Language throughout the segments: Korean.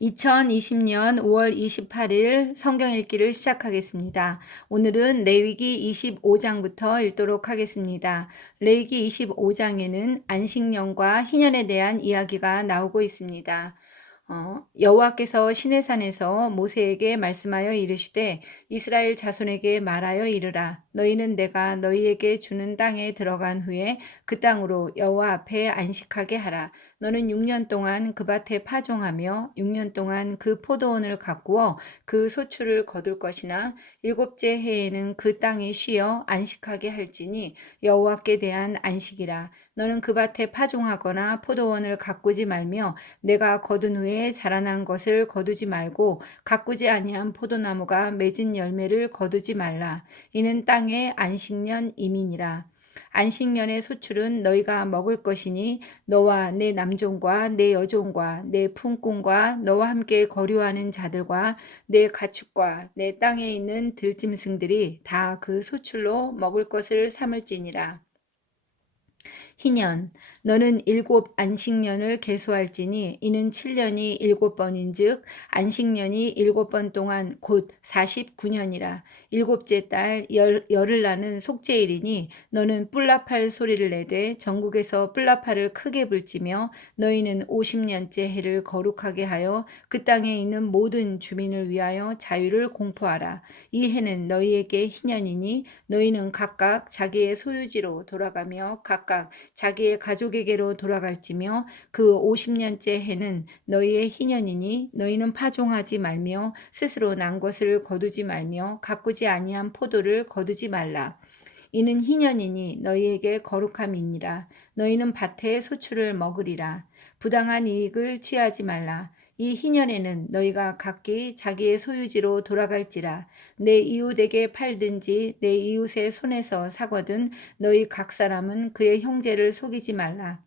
2020년 5월 28일 성경 읽기를 시작하겠습니다. 오늘은 레위기 25장부터 읽도록 하겠습니다. 레위기 25장에는 안식년과 희년에 대한 이야기가 나오고 있습니다. 여호와께서 시내산에서 모세에게 말씀하여 이르시되 이스라엘 자손에게 말하여 이르라. 너희는 내가 너희에게 주는 땅에 들어간 후에 그 땅으로 여호와 앞에 안식하게 하라. 너는 6년 동안 그 밭에 파종하며 6년 동안 그 포도원을 가꾸어 그 소출을 거둘 것이나 일곱째 해에는 그 땅이 쉬어 안식하게 할지니 여호와께 대한 안식이라. 너는 그 밭에 파종하거나 포도원을 가꾸지 말며 내가 거둔 후에 자라난 것을 거두지 말고 가꾸지 아니한 포도나무가 맺은 열매를 거두지 말라. 이는 땅의 안식년 이민이라. 안식년의 소출은 너희가 먹을 것이니 너와 내 남종과 내 여종과 내 품꾼과 너와 함께 거류하는 자들과 내 가축과 내 땅에 있는 들짐승들이 다 그 소출로 먹을 것을 삼을지니라. 희년 너는 7 안식년을 계수할지니 이는 7년이 7번인즉 안식년이 7번 동안 곧 49년이라. 일곱째 달 열을 나는 속죄일이니 너는 뿔라팔 소리를 내되 전국에서 뿔라팔을 크게 불지며 너희는 50년째 해를 거룩하게 하여 그 땅에 있는 모든 주민을 위하여 자유를 공포하라. 이 해는 너희에게 희년이니 너희는 각각 자기의 소유지로 돌아가며 각각 자기의 가족에게로 돌아갈지며 그 50년째 해는 너희의 희년이니 너희는 파종하지 말며 스스로 난 것을 거두지 말며 가꾸지 아니한 포도를 거두지 말라. 이는 희년이니 너희에게 거룩함이니라. 너희는 밭의 소출을 먹으리라. 부당한 이익을 취하지 말라. 이 희년에는 너희가 각기 자기의 소유지로 돌아갈지라. 내 이웃에게 팔든지 내 이웃의 손에서 사거든 너희 각 사람은 그의 형제를 속이지 말라.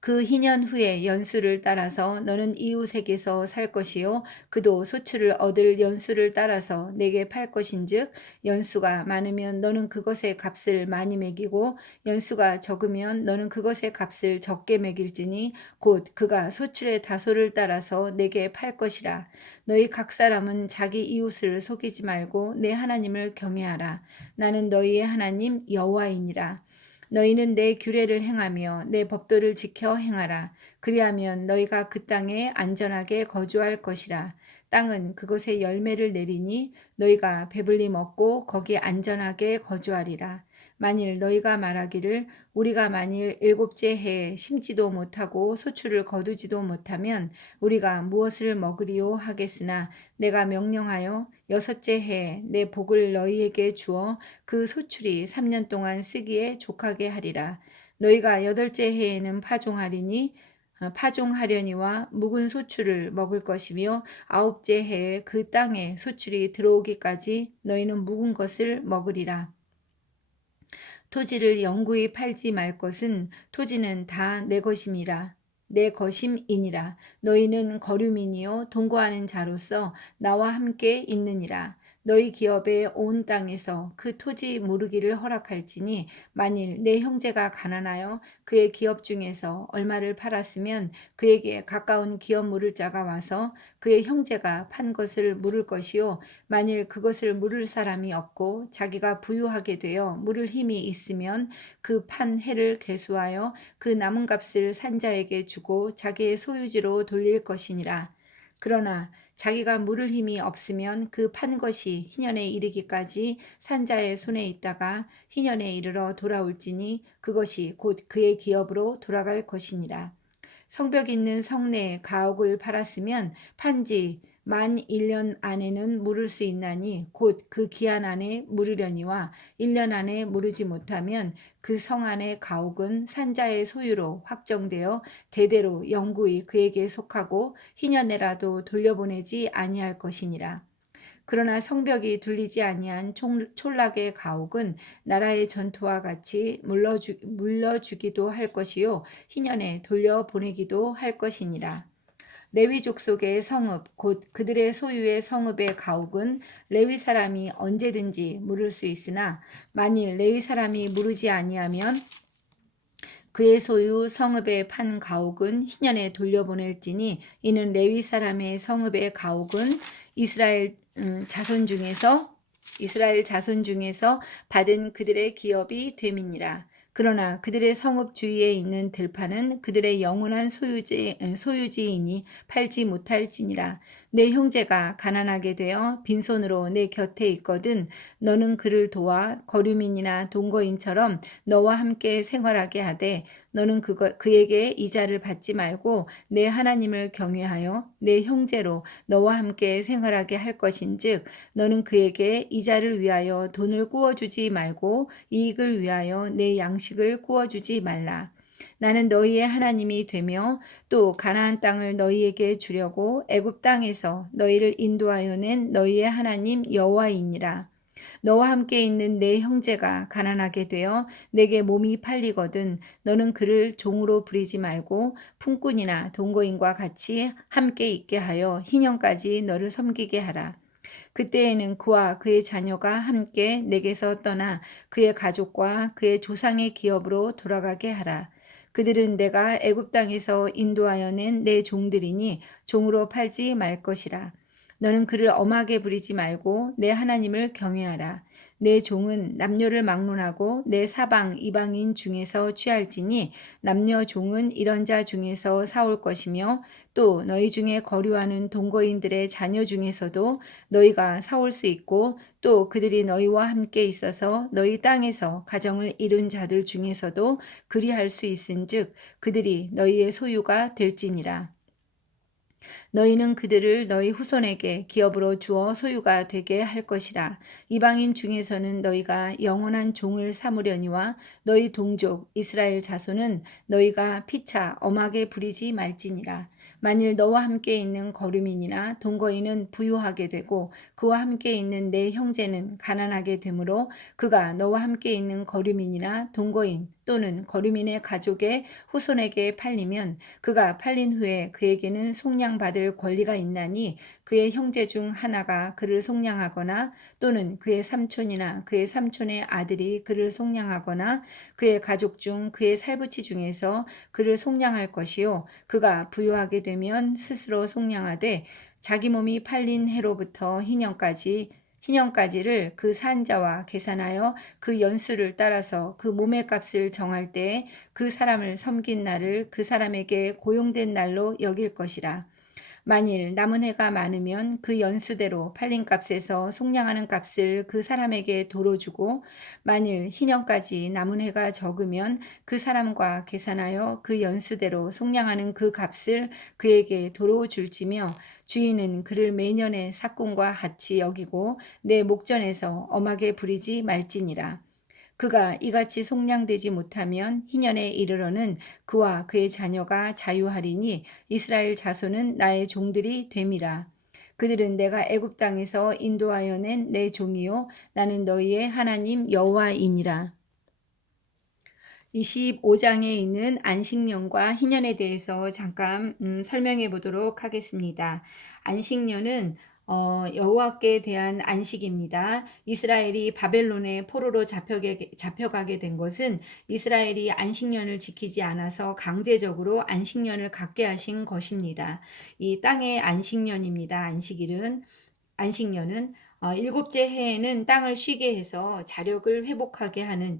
그 희년 후에 연수를 따라서 너는 이웃에게서 살 것이요 그도 소출을 얻을 연수를 따라서 내게 팔 것인즉 연수가 많으면 너는 그것의 값을 많이 매기고 연수가 적으면 너는 그것의 값을 적게 매길지니 곧 그가 소출의 다소를 따라서 내게 팔 것이라. 너희 각 사람은 자기 이웃을 속이지 말고 내 하나님을 경외하라. 나는 너희의 하나님 여호와이니라. 너희는 내 규례를 행하며 내 법도를 지켜 행하라. 그리하면 너희가 그 땅에 안전하게 거주할 것이라. 땅은 그곳에 열매를 내리니 너희가 배불리 먹고 거기 안전하게 거주하리라. 만일 너희가 말하기를 우리가 만일 7째 해에 심지도 못하고 소출을 거두지도 못하면 우리가 무엇을 먹으리요 하겠으나 내가 명령하여 6째 해에 내 복을 너희에게 주어 그 소출이 3년 동안 쓰기에 족하게 하리라. 너희가 8째 해에는 파종하려니와 묵은 소출을 먹을 것이며 9째 해에 그 땅에 소출이 들어오기까지 너희는 묵은 것을 먹으리라. 토지를 영구히 팔지 말 것은 토지는 다 내 것임이라. 내 것임이니라. 너희는 거류민이요 동거하는 자로서 나와 함께 있느니라. 너희 기업의 온 땅에서 그 토지 무르기를 허락할지니 만일 내 형제가 가난하여 그의 기업 중에서 얼마를 팔았으면 그에게 가까운 기업 물을 자가 와서 그의 형제가 판 것을 물을 것이요 만일 그것을 물을 사람이 없고 자기가 부유하게 되어 물을 힘이 있으면 그 판 해를 계수하여 그 남은 값을 산자에게 주고 자기의 소유지로 돌릴 것이니라. 그러나 자기가 물을 힘이 없으면 그 판 것이 희년에 이르기까지 산자의 손에 있다가 희년에 이르러 돌아올지니 그것이 곧 그의 기업으로 돌아갈 것이니라. 성벽 있는 성내에 가옥을 팔았으면 판지 만 1년 안에는 물을 수 있나니 곧 그 기한 안에 물으려니와 1년 안에 물으지 못하면 그 성 안의 가옥은 산자의 소유로 확정되어 대대로 영구히 그에게 속하고 희년에라도 돌려보내지 아니할 것이니라. 그러나 성벽이 둘리지 아니한 촌락의 가옥은 나라의 전투와 같이 물려주기도 할 것이요 희년에 돌려보내기도 할 것이니라. 레위 족속의 성읍 곧 그들의 소유의 성읍의 가옥은 레위 사람이 언제든지 물을 수 있으나 만일 레위 사람이 물으지 아니하면 그의 소유 성읍의 판 가옥은 희년에 돌려보낼지니 이는 레위 사람의 성읍의 가옥은 이스라엘 자손 중에서 받은 그들의 기업이 됨이니라. 그러나 그들의 성읍 주위에 있는 들판은 그들의 영원한 소유지이니 팔지 못할지니라. 내 형제가 가난하게 되어 빈손으로 내 곁에 있거든 너는 그를 도와 거류민이나 동거인처럼 너와 함께 생활하게 하되 너는 그에게 이자를 받지 말고 내 하나님을 경외하여 내 형제로 너와 함께 생활하게 할 것인즉 너는 그에게 이자를 위하여 돈을 구워주지 말고 이익을 위하여 내 양식을 구워주지 말라. 나는 너희의 하나님이 되며 또 가나안 땅을 너희에게 주려고 애굽 땅에서 너희를 인도하여 낸 너희의 하나님 여호와이니라. 너와 함께 있는 내 형제가 가난하게 되어 내게 몸이 팔리거든 너는 그를 종으로 부리지 말고 품꾼이나 동거인과 같이 함께 있게 하여 희년까지 너를 섬기게 하라. 그때에는 그와 그의 자녀가 함께 내게서 떠나 그의 가족과 그의 조상의 기업으로 돌아가게 하라. 그들은 내가 애굽 땅에서 인도하여 낸 내 종들이니 종으로 팔지 말 것이라. 너는 그를 엄하게 부리지 말고 내 하나님을 경외하라. 내 종은 남녀를 막론하고 내 사방 이방인 중에서 취할지니 남녀 종은 이런 자 중에서 사올 것이며 또 너희 중에 거류하는 동거인들의 자녀 중에서도 너희가 사올 수 있고 또 그들이 너희와 함께 있어서 너희 땅에서 가정을 이룬 자들 중에서도 그리할 수 있은즉 그들이 너희의 소유가 될지니라. 너희는 그들을 너희 후손에게 기업으로 주어 소유가 되게 할 것이라. 이방인 중에서는 너희가 영원한 종을 삼으려니와 너희 동족 이스라엘 자손은 너희가 피차 엄하게 부리지 말지니라. 만일 너와 함께 있는 거류민이나 동거인은 부유하게 되고 그와 함께 있는 내 형제는 가난하게 되므로 그가 너와 함께 있는 거류민이나 동거인 또는 거류민의 가족의 후손에게 팔리면 그가 팔린 후에 그에게는 속량받을 권리가 있나니 그의 형제 중 하나가 그를 속량하거나 또는 그의 삼촌이나 그의 삼촌의 아들이 그를 속량하거나 그의 가족 중 그의 살부치 중에서 그를 속량할 것이요 그가 부유하게 되면 스스로 속량하되 자기 몸이 팔린 해로부터 희년까지를 그 산자와 계산하여 그 연수를 따라서 그 몸의 값을 정할 때에 그 사람을 섬긴 날을 그 사람에게 고용된 날로 여길 것이라. 만일 남은 해가 많으면 그 연수대로 팔린 값에서 속량하는 값을 그 사람에게 도로 주고 만일 희년까지 남은 해가 적으면 그 사람과 계산하여 그 연수대로 속량하는 그 값을 그에게 도로 줄지며 주인은 그를 매년의 삭군과 같이 여기고 내 목전에서 엄하게 부리지 말지니라. 그가 이같이 속량되지 못하면 희년에 이르러는 그와 그의 자녀가 자유하리니 이스라엘 자손은 나의 종들이 됨이라. 그들은 내가 애굽 땅에서 인도하여 낸 내 종이요 나는 너희의 하나님 여호와이니라. 25장에 있는 안식년과 희년에 대해서 잠깐 설명해 보도록 하겠습니다. 안식년은 여호와께 대한 안식입니다. 이스라엘이 바벨론의 포로로 잡혀가게 된 것은 이스라엘이 안식년을 지키지 않아서 강제적으로 안식년을 갖게 하신 것입니다. 이 땅의 안식년입니다. 안식년은 일곱째 해에는 땅을 쉬게 해서 지력을 회복하게 하는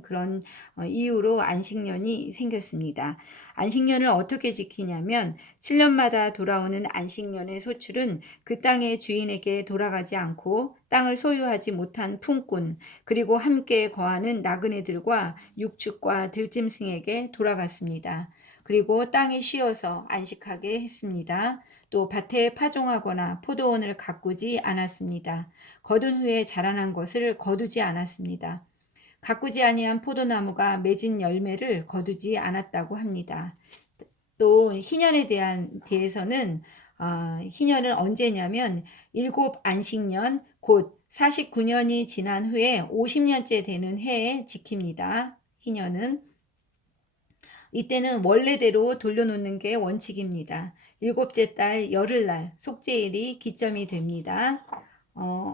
그런 이유로 안식년이 생겼습니다. 안식년을 어떻게 지키냐면 7년마다 돌아오는 안식년의 소출은 그 땅의 주인에게 돌아가지 않고 땅을 소유하지 못한 품꾼 그리고 함께 거하는 나그네들과 육축과 들짐승에게 돌아갔습니다. 그리고 땅에 쉬어서 안식하게 했습니다. 또 밭에 파종하거나 포도원을 가꾸지 않았습니다. 거둔 후에 자라난 것을 거두지 않았습니다. 가꾸지 아니한 포도나무가 맺은 열매를 거두지 않았다고 합니다. 또 희년에 대해서는 희년은 언제냐면 일곱 안식년 곧 49년이 지난 후에 50년째 되는 해에 지킵니다. 희년은 이때는 원래대로 돌려놓는 게 원칙입니다. 일곱째 달 열흘날 속죄일이 기점이 됩니다.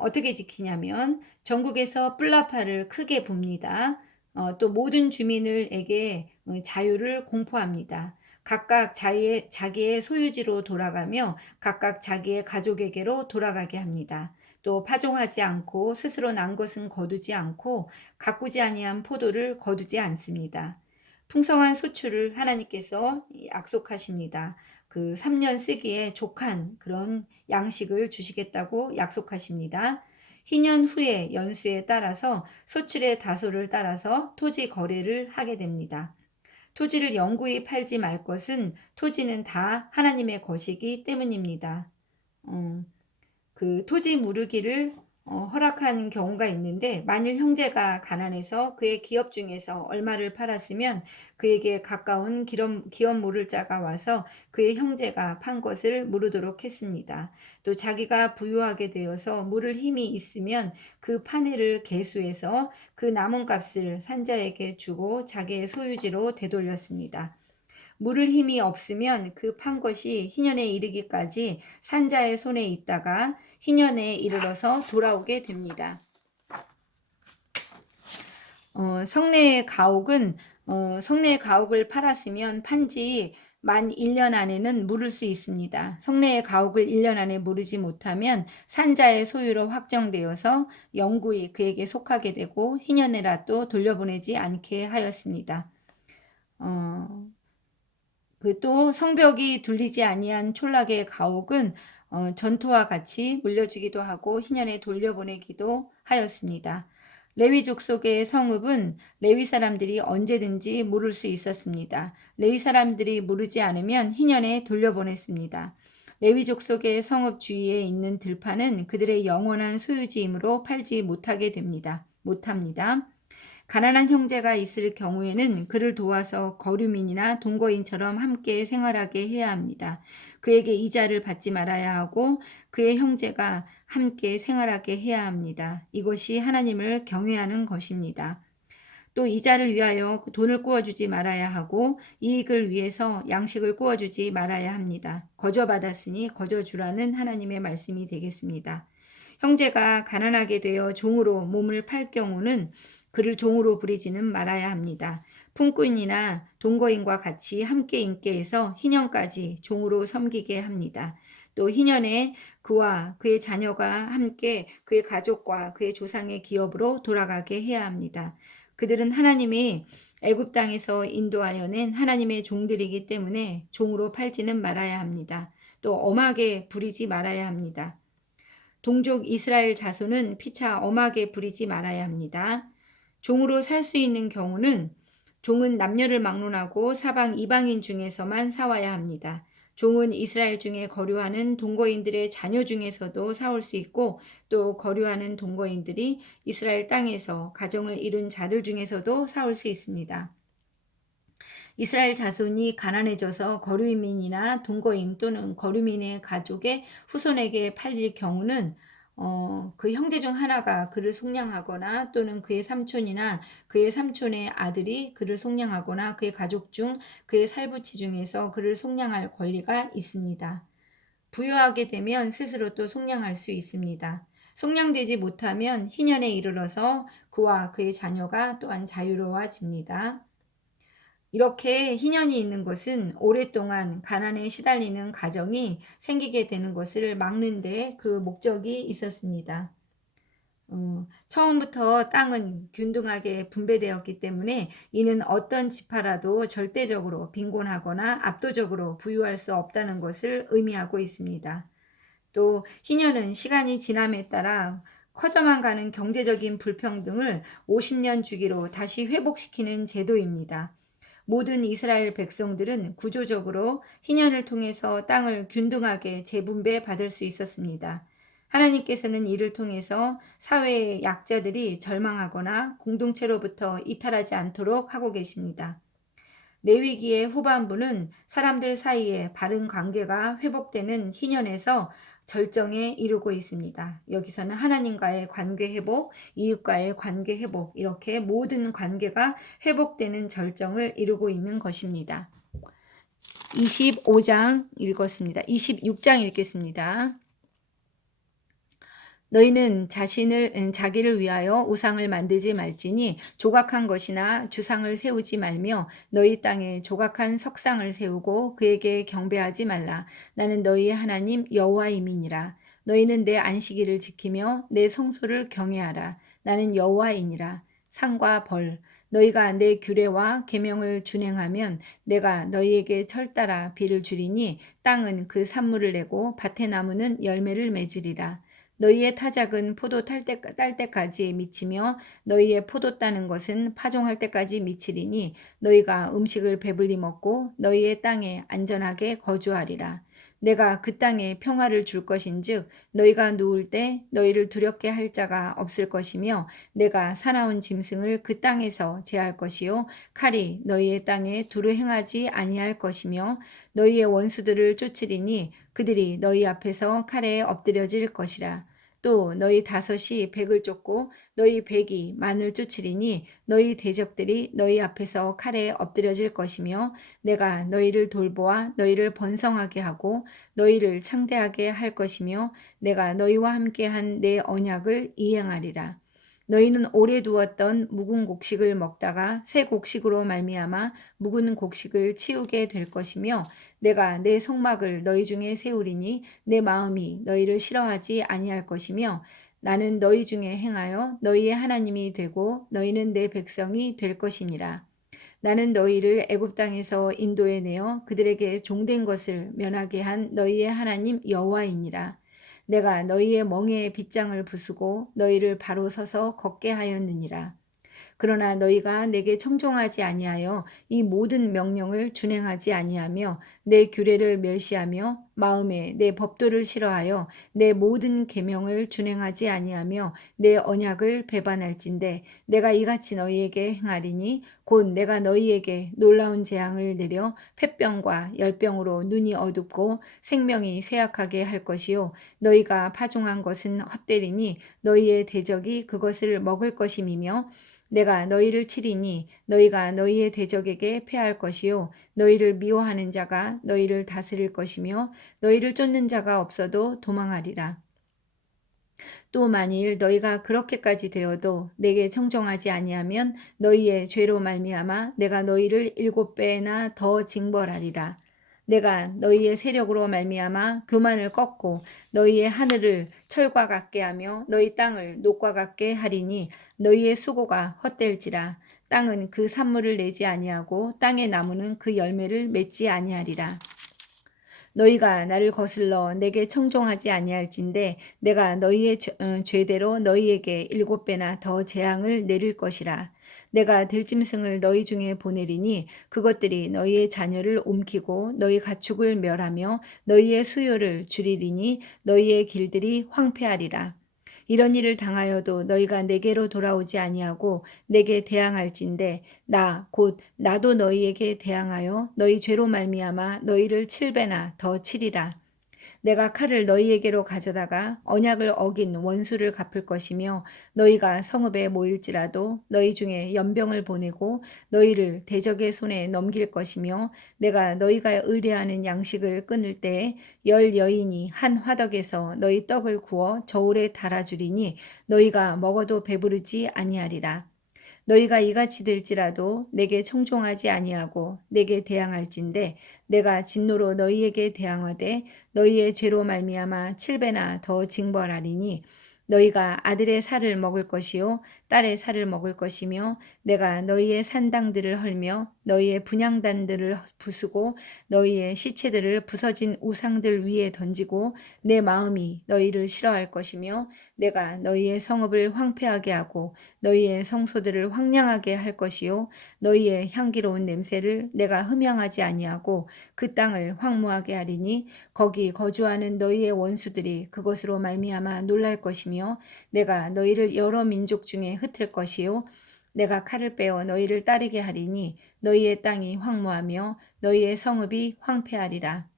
어떻게 지키냐면 전국에서 뿔나파를 크게 붑니다. 또 모든 주민들에게 자유를 공포합니다. 각각 자기의 소유지로 돌아가며 각각 자기의 가족에게로 돌아가게 합니다. 또 파종하지 않고 스스로 난 것은 거두지 않고 가꾸지 아니한 포도를 거두지 않습니다. 풍성한 소출을 하나님께서 약속하십니다. 그 3년 쓰기에 족한 그런 양식을 주시겠다고 약속하십니다. 희년 후에 연수에 따라서 소출의 다소를 따라서 토지 거래를 하게 됩니다. 토지를 영구히 팔지 말 것은 토지는 다 하나님의 것이기 때문입니다. 어, 그 토지 무르기를 허락하는 경우가 있는데, 만일 형제가 가난해서 그의 기업 중에서 얼마를 팔았으면 그에게 가까운 기업 물을 자가 와서 그의 형제가 판 것을 물으도록 했습니다. 또 자기가 부유하게 되어서 물을 힘이 있으면 그 판회를 계수해서 그 남은 값을 산자에게 주고 자기의 소유지로 되돌렸습니다. 물을 힘이 없으면 그 판 것이 희년에 이르기까지 산자의 손에 있다가 희년에 이르러서 돌아오게 됩니다. 성내의 가옥을 팔았으면 판지 만 1년 안에는 물을 수 있습니다. 성내의 가옥을 1년 안에 무르지 못하면 산자의 소유로 확정되어서 영구히 그에게 속하게 되고 희년에라도 돌려보내지 않게 하였습니다. 또 성벽이 둘리지 아니한 촌락의 가옥은 전토와 같이 물려주기도 하고 희년에 돌려보내기도 하였습니다. 레위 족속의 성읍은 레위 사람들이 언제든지 물을 수 있었습니다. 레위 사람들이 무르지 않으면 희년에 돌려보냈습니다. 레위 족속의 성읍 주위에 있는 들판은 그들의 영원한 소유지이므로 팔지 못합니다. 가난한 형제가 있을 경우에는 그를 도와서 거류민이나 동거인처럼 함께 생활하게 해야 합니다. 그에게 이자를 받지 말아야 하고 그의 형제가 함께 생활하게 해야 합니다. 이것이 하나님을 경외하는 것입니다. 또 이자를 위하여 돈을 구워주지 말아야 하고 이익을 위해서 양식을 구워주지 말아야 합니다. 거저 받았으니 거저 주라는 하나님의 말씀이 되겠습니다. 형제가 가난하게 되어 종으로 몸을 팔 경우는 그를 종으로 부리지는 말아야 합니다. 품꾼이나 동거인과 같이 함께 있게 해서 희년까지 종으로 섬기게 합니다. 또 희년에 그와 그의 자녀가 함께 그의 가족과 그의 조상의 기업으로 돌아가게 해야 합니다. 그들은 하나님이 애굽 땅에서 인도하여 낸 하나님의 종들이기 때문에 종으로 팔지는 말아야 합니다. 또 엄하게 부리지 말아야 합니다. 동족 이스라엘 자손은 피차 엄하게 부리지 말아야 합니다. 종으로 살 수 있는 경우는 종은 남녀를 막론하고 사방 이방인 중에서만 사와야 합니다. 종은 이스라엘 중에 거류하는 동거인들의 자녀 중에서도 사올 수 있고 또 거류하는 동거인들이 이스라엘 땅에서 가정을 이룬 자들 중에서도 사올 수 있습니다. 이스라엘 자손이 가난해져서 거류민이나 동거인 또는 거류민의 가족의 후손에게 팔릴 경우는 그 형제 중 하나가 그를 속량하거나 또는 그의 삼촌이나 그의 삼촌의 아들이 그를 속량하거나 그의 가족 중 그의 살부치 중에서 그를 속량할 권리가 있습니다. 부유하게 되면 스스로 또 속량할 수 있습니다. 속량되지 못하면 희년에 이르러서 그와 그의 자녀가 또한 자유로워집니다. 이렇게 희년이 있는 것은 오랫동안 가난에 시달리는 가정이 생기게 되는 것을 막는 데 그 목적이 있었습니다. 처음부터 땅은 균등하게 분배되었기 때문에 이는 어떤 지파라도 절대적으로 빈곤하거나 압도적으로 부유할 수 없다는 것을 의미하고 있습니다. 또 희년은 시간이 지남에 따라 커져만 가는 경제적인 불평등을 50년 주기로 다시 회복시키는 제도입니다. 모든 이스라엘 백성들은 구조적으로 희년을 통해서 땅을 균등하게 재분배 받을 수 있었습니다. 하나님께서는 이를 통해서 사회의 약자들이 절망하거나 공동체로부터 이탈하지 않도록 하고 계십니다. 레위기의 후반부는 사람들 사이에 바른 관계가 회복되는 희년에서 절정에 이르고 있습니다. 여기서는 하나님과의 관계 회복, 이웃과의 관계 회복, 이렇게 모든 관계가 회복되는 절정을 이루고 있는 것입니다. 25장 읽었습니다. 26장 읽겠습니다. 너희는 자기를 위하여 우상을 만들지 말지니 조각한 것이나 주상을 세우지 말며 너희 땅에 조각한 석상을 세우고 그에게 경배하지 말라. 나는 너희의 하나님 여호와임이니라. 너희는 내 안식일을 지키며 내 성소를 경외하라. 나는 여호와이니라. 상과 벌 너희가 내 규례와 계명을 준행하면 내가 너희에게 철따라 비를 주리니 땅은 그 산물을 내고 밭의 나무는 열매를 맺으리라. 너희의 타작은 포도 딸 때까지 미치며 너희의 포도 따는 것은 파종할 때까지 미치리니 너희가 음식을 배불리 먹고 너희의 땅에 안전하게 거주하리라. 내가 그 땅에 평화를 줄 것인즉 너희가 누울 때 너희를 두렵게 할 자가 없을 것이며 내가 사나운 짐승을 그 땅에서 제할 것이요 칼이 너희의 땅에 두루 행하지 아니할 것이며 너희의 원수들을 쫓으리니 그들이 너희 앞에서 칼에 엎드려질 것이라. 또 너희 다섯이 백을 쫓고 너희 백이 만을 쫓으리니 너희 대적들이 너희 앞에서 칼에 엎드려질 것이며 내가 너희를 돌보아 너희를 번성하게 하고 너희를 창대하게 할 것이며 내가 너희와 함께한 내 언약을 이행하리라. 너희는 오래 두었던 묵은 곡식을 먹다가 새 곡식으로 말미암아 묵은 곡식을 치우게 될 것이며 내가 내 성막을 너희 중에 세우리니 내 마음이 너희를 싫어하지 아니할 것이며 나는 너희 중에 행하여 너희의 하나님이 되고 너희는 내 백성이 될 것이니라. 나는 너희를 애굽 땅에서 인도해 내어 그들에게 종된 것을 면하게 한 너희의 하나님 여호와이니라. 내가 너희의 멍에에 빗장을 부수고 너희를 바로 서서 걷게 하였느니라. 그러나 너희가 내게 청종하지 아니하여 이 모든 명령을 준행하지 아니하며 내 규례를 멸시하며 마음에 내 법도를 싫어하여 내 모든 계명을 준행하지 아니하며 내 언약을 배반할진대 내가 이같이 너희에게 행하리니 곧 내가 너희에게 놀라운 재앙을 내려 폐병과 열병으로 눈이 어둡고 생명이 쇠약하게 할 것이요 너희가 파종한 것은 헛되리니 너희의 대적이 그것을 먹을 것임이며 내가 너희를 치리니 너희가 너희의 대적에게 패할 것이요 너희를 미워하는 자가 너희를 다스릴 것이며 너희를 쫓는 자가 없어도 도망하리라. 또 만일 너희가 그렇게까지 되어도 내게 청종하지 아니하면 너희의 죄로 말미암아 내가 너희를 7배나 더 징벌하리라. 내가 너희의 세력으로 말미암아 교만을 꺾고 너희의 하늘을 철과 같게 하며 너희 땅을 녹과 같게 하리니 너희의 수고가 헛될지라. 땅은 그 산물을 내지 아니하고 땅의 나무는 그 열매를 맺지 아니하리라. 너희가 나를 거슬러 내게 청종하지 아니할진대 내가 너희의 죄대로 너희에게 7배나 더 재앙을 내릴 것이라. 내가 들짐승을 너희 중에 보내리니 그것들이 너희의 자녀를 옮기고 너희 가축을 멸하며 너희의 수요를 줄이리니 너희의 길들이 황폐하리라. 이런 일을 당하여도 너희가 내게로 돌아오지 아니하고 내게 대항할진대 나 곧 나도 너희에게 대항하여 너희 죄로 말미암아 너희를 7배나 더 치리라. 내가 칼을 너희에게로 가져다가 언약을 어긴 원수를 갚을 것이며 너희가 성읍에 모일지라도 너희 중에 연병을 보내고 너희를 대적의 손에 넘길 것이며 내가 너희가 의뢰하는 양식을 끊을 때에 10여인이 한 화덕에서 너희 떡을 구워 저울에 달아주리니 너희가 먹어도 배부르지 아니하리라. 너희가 이같이 될지라도 내게 청종하지 아니하고 내게 대항할진대 내가 진노로 너희에게 대항하되 너희의 죄로 말미암아 7배나 더 징벌하리니 너희가 아들의 살을 먹을 것이요 딸의 살을 먹을 것이며 내가 너희의 산당들을 헐며 너희의 분향단들을 부수고 너희의 시체들을 부서진 우상들 위에 던지고 내 마음이 너희를 싫어할 것이며 내가 너희의 성읍을 황폐하게 하고 너희의 성소들을 황량하게 할 것이요 너희의 향기로운 냄새를 내가 흠양하지 아니하고 그 땅을 황무하게 하리니 거기 거주하는 너희의 원수들이 그것으로 말미암아 놀랄 것이며 내가 너희를 여러 민족 중에 흩을 것이요 내가 칼을 빼어 너희를 따르게 하리니 너희의 땅이 황무하며 너희의 성읍이 황폐하리라.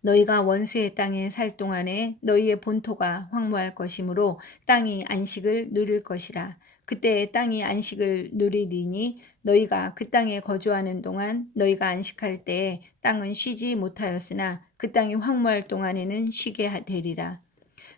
너희가 원수의 땅에 살 동안에 너희의 본토가 황무할 것이므로 땅이 안식을 누릴 것이라. 그때 땅이 안식을 누리리니 너희가 그 땅에 거주하는 동안 너희가 안식할 때에 땅은 쉬지 못하였으나 그 땅이 황무할 동안에는 쉬게 되리라.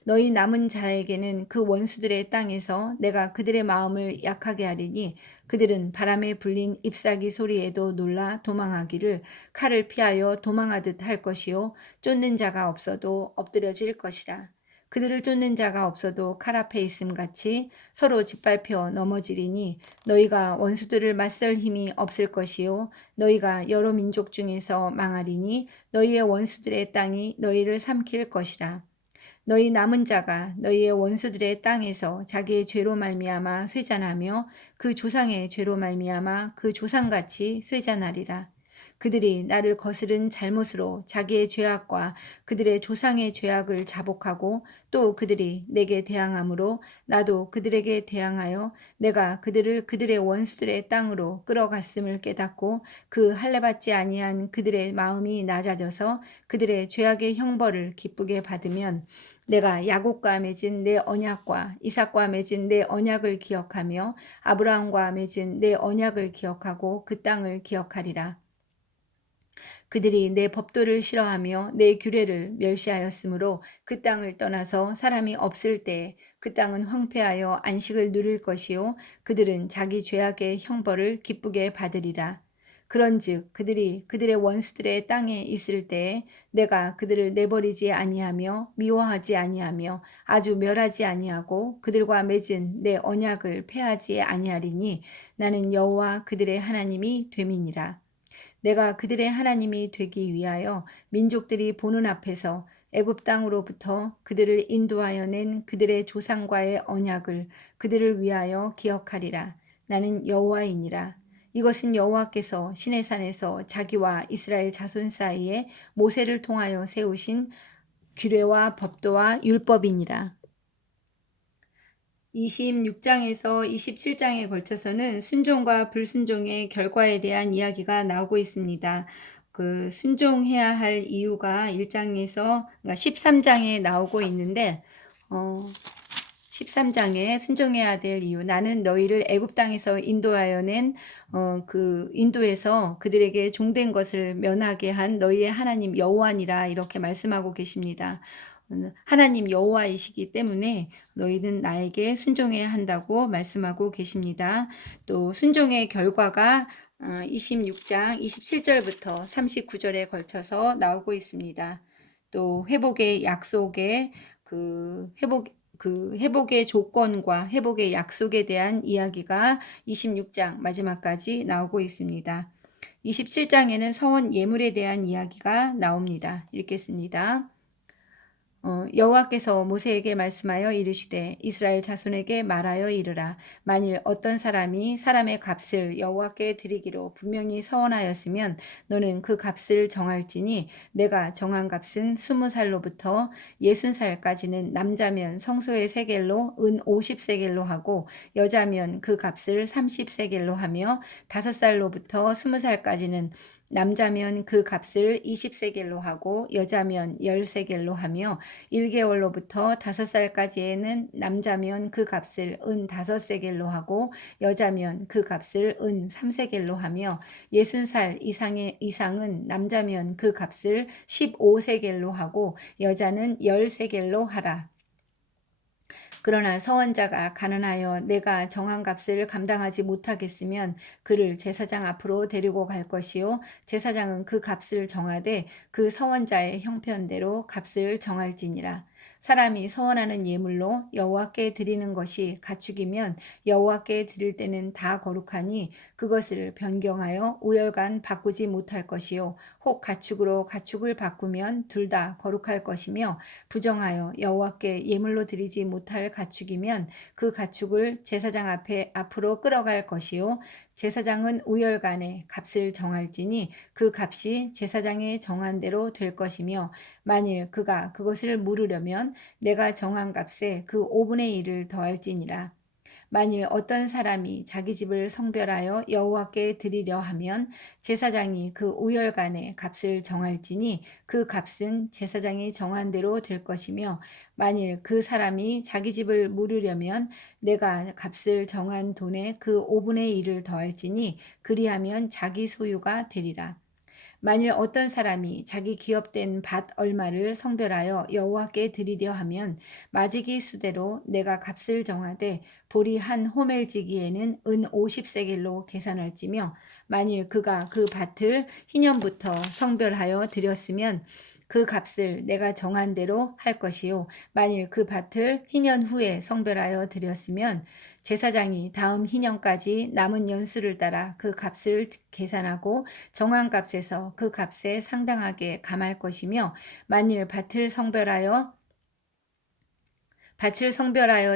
너희 남은 자에게는 그 원수들의 땅에서 내가 그들의 마음을 약하게 하리니 그들은 바람에 불린 잎사귀 소리에도 놀라 도망하기를 칼을 피하여 도망하듯 할 것이요 쫓는 자가 없어도 엎드려질 것이라. 그들을 쫓는 자가 없어도 칼 앞에 있음 같이 서로 짓밟혀 넘어지리니 너희가 원수들을 맞설 힘이 없을 것이요 너희가 여러 민족 중에서 망하리니 너희의 원수들의 땅이 너희를 삼킬 것이라. 너희 남은 자가 너희의 원수들의 땅에서 자기의 죄로 말미암아 쇠잔하며 그 조상의 죄로 말미암아 그 조상같이 쇠잔하리라. 그들이 나를 거스른 잘못으로 자기의 죄악과 그들의 조상의 죄악을 자복하고 또 그들이 내게 대항함으로 나도 그들에게 대항하여 내가 그들을 그들의 원수들의 땅으로 끌어갔음을 깨닫고 그 할례받지 아니한 그들의 마음이 낮아져서 그들의 죄악의 형벌을 기쁘게 받으면 내가 야곱과 맺은 내 언약과 이삭과 맺은 내 언약을 기억하며 아브라함과 맺은 내 언약을 기억하고 그 땅을 기억하리라. 그들이 내 법도를 싫어하며 내 규례를 멸시하였으므로 그 땅을 떠나서 사람이 없을 때에 그 땅은 황폐하여 안식을 누릴 것이요 그들은 자기 죄악의 형벌을 기쁘게 받으리라. 그런즉 그들이 그들의 원수들의 땅에 있을 때에 내가 그들을 내버리지 아니하며 미워하지 아니하며 아주 멸하지 아니하고 그들과 맺은 내 언약을 폐하지 아니하리니 나는 여호와 그들의 하나님이 됨이니라. 내가 그들의 하나님이 되기 위하여 민족들이 보는 앞에서 애굽 땅으로부터 그들을 인도하여 낸 그들의 조상과의 언약을 그들을 위하여 기억하리라. 나는 여호와이니라. 이것은 여호와께서 시내산에서 자기와 이스라엘 자손 사이에 모세를 통하여 세우신 규례와 법도와 율법이니라. 26장에서 27장에 걸쳐서는 순종과 불순종의 결과에 대한 이야기가 나오고 있습니다. 그 순종해야 할 이유가 1장에서 그러니까 13장에 나오고 있는데 13장에 순종해야 될 이유 나는 너희를 애굽 땅에서 인도하여 낸 그 인도에서 그들에게 종된 것을 면하게 한 너희의 하나님 여호와니라 이렇게 말씀하고 계십니다. 하나님 여호와이시기 때문에 너희는 나에게 순종해야 한다고 말씀하고 계십니다. 또 순종의 결과가 26장 27절부터 39절에 걸쳐서 나오고 있습니다. 또 회복의 약속의 회복의 조건과 회복의 약속에 대한 이야기가 26장 마지막까지 나오고 있습니다. 27장에는 서원 예물에 대한 이야기가 나옵니다. 읽겠습니다. 여호와께서 모세에게 말씀하여 이르시되 이스라엘 자손에게 말하여 이르라. 만일 어떤 사람이 사람의 값을 여호와께 드리기로 분명히 서원하였으면 너는 그 값을 정할지니 내가 정한 값은 20살로부터 60살까지는 남자면 성소의 세겔로 은 50세겔로 하고 여자면 그 값을 30세겔로 하며 5살로부터 20살까지는 남자면 그 값을 20세겔로 하고 여자면 10세겔로 하며 1개월로부터 5살까지에는 남자면 그 값을 은 5세겔로 하고 여자면 그 값을 은 3세겔로 하며 60살 이상은 남자면 그 값을 15세겔로 하고 여자는 10세겔로 하라. 그러나 서원자가 가난하여 내가 정한 값을 감당하지 못하겠으면 그를 제사장 앞으로 데리고 갈 것이요 제사장은 그 값을 정하되 그 서원자의 형편대로 값을 정할지니라. 사람이 서원하는 예물로 여호와께 드리는 것이 가축이면 여호와께 드릴 때는 다 거룩하니 그것을 변경하여 우열간 바꾸지 못할 것이요 혹 가축으로 가축을 바꾸면 둘 다 거룩할 것이며 부정하여 여호와께 예물로 드리지 못할 가축이면 그 가축을 제사장 앞으로 끌어갈 것이요 제사장은 우열간에 값을 정할지니 그 값이 제사장의 정한 대로 될 것이며 만일 그가 그것을 물으려면 내가 정한 값에 그 5분의 1을 더할지니라. 만일 어떤 사람이 자기 집을 성별하여 여호와께 드리려 하면 제사장이 그 우열간의 값을 정할지니 그 값은 제사장이 정한 대로 될 것이며 만일 그 사람이 자기 집을 물으려면 내가 값을 정한 돈에 그 5분의 1을 더할지니 그리하면 자기 소유가 되리라. 만일 어떤 사람이 자기 기업된 밭 얼마를 성별하여 여호와께 드리려 하면 마지기 수대로 내가 값을 정하되 보리 한 호멜지기에는 은 50세겔로 계산할지며 만일 그가 그 밭을 희년부터 성별하여 드렸으면 그 값을 내가 정한 대로 할 것이요 만일 그 밭을 희년 후에 성별하여 드렸으면 제사장이 다음 희년까지 남은 연수를 따라 그 값을 계산하고 정한 값에서 그 값에 상당하게 감할 것이며 만일 밭을 성별하여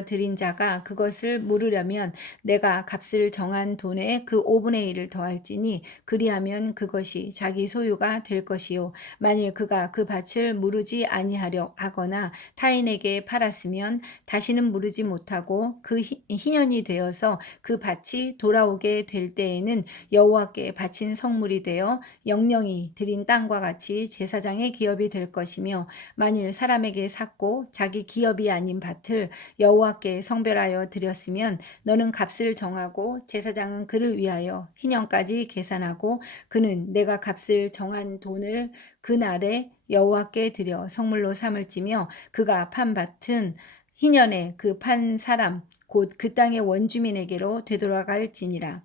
드린 자가 그것을 물으려면 내가 값을 정한 돈에 그 5분의 1을 더할지니 그리하면 그것이 자기 소유가 될 것이요 만일 그가 그 밭을 무르지 아니하려 하거나 타인에게 팔았으면 다시는 무르지 못하고 그 희년이 되어서 그 밭이 돌아오게 될 때에는 여호와께 바친 성물이 되어 영영이 드린 땅과 같이 제사장의 기업이 될 것이며 만일 사람에게 샀고 자기 기업이 아닌 밭을 여호와께 성별하여 드렸으면 너는 값을 정하고 제사장은 그를 위하여 희년까지 계산하고 그는 내가 값을 정한 돈을 그날에 여호와께 드려 성물로 삼을지며 그가 판 밭은 희년에 그 판 사람 곧 그 땅의 원주민에게로 되돌아갈지니라.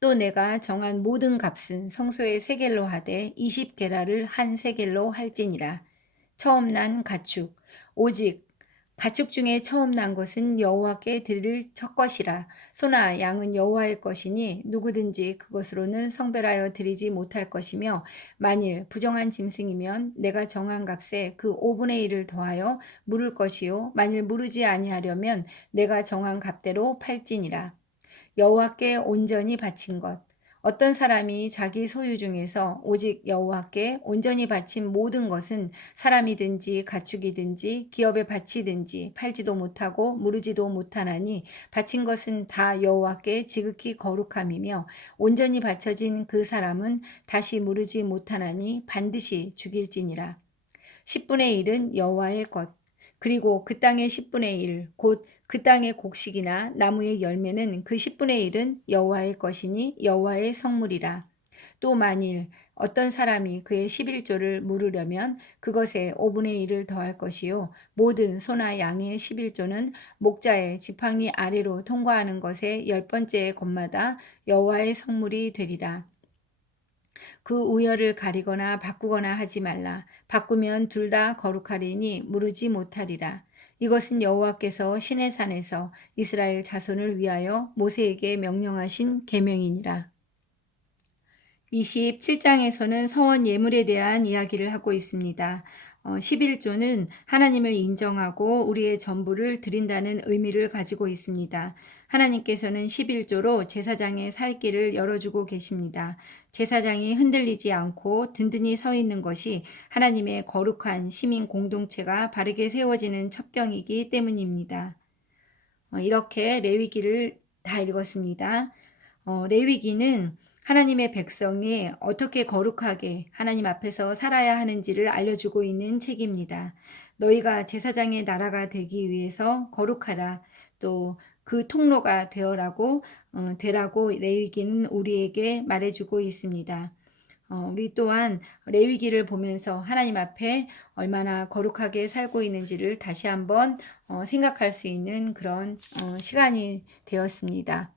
또 내가 정한 모든 값은 성소의 세겔로 하되 20게라를 한 세겔로 할지니라. 처음 난 가축 오직 가축 중에 처음 난 것은 여호와께 드릴 첫 것이라. 소나 양은 여호와의 것이니 누구든지 그것으로는 성별하여 드리지 못할 것이며 만일 부정한 짐승이면 내가 정한 값에 그 5분의 1을 더하여 물을 것이요 만일 무르지 아니하려면 내가 정한 값대로 팔지니라. 여호와께 온전히 바친 것. 어떤 사람이 자기 소유 중에서 오직 여호와께 온전히 바친 모든 것은 사람이든지 가축이든지 기업의 밭이든지 팔지도 못하고 무르지도 못하나니 바친 것은 다 여호와께 지극히 거룩함이며 온전히 바쳐진 그 사람은 다시 무르지 못하나니 반드시 죽일지니라. 10분의 1은 여호와의 것. 그리고 그 땅의 10분의 1, 곧 그 땅의 곡식이나 나무의 열매는 그 10분의 1은 여호와의 것이니 여호와의 성물이라. 또 만일 어떤 사람이 그의 11조를 물으려면 그것에 5분의 1을 더할 것이요 모든 소나 양의 11조는 목자의 지팡이 아래로 통과하는 것의 10번째 것마다 여호와의 성물이 되리라. 그 우열을 가리거나 바꾸거나 하지 말라. 바꾸면 둘 다 거룩하리니 무르지 못하리라. 이것은 여호와께서 시내산에서 이스라엘 자손을 위하여 모세에게 명령하신 계명이니라. 27장에서는 서원 예물에 대한 이야기를 하고 있습니다. 11조는 하나님을 인정하고 우리의 전부를 드린다는 의미를 가지고 있습니다. 하나님께서는 11조로 제사장의 살 길을 열어주고 계십니다. 제사장이 흔들리지 않고 든든히 서 있는 것이 하나님의 거룩한 시민 공동체가 바르게 세워지는 첩경이기 때문입니다. 이렇게 레위기를 다 읽었습니다. 레위기는 하나님의 백성이 어떻게 거룩하게 하나님 앞에서 살아야 하는지를 알려주고 있는 책입니다. 너희가 제사장의 나라가 되기 위해서 거룩하라. 또 그 통로가 되라고 레위기는 우리에게 말해주고 있습니다. 우리 또한 레위기를 보면서 하나님 앞에 얼마나 거룩하게 살고 있는지를 다시 한번 생각할 수 있는 그런 시간이 되었습니다.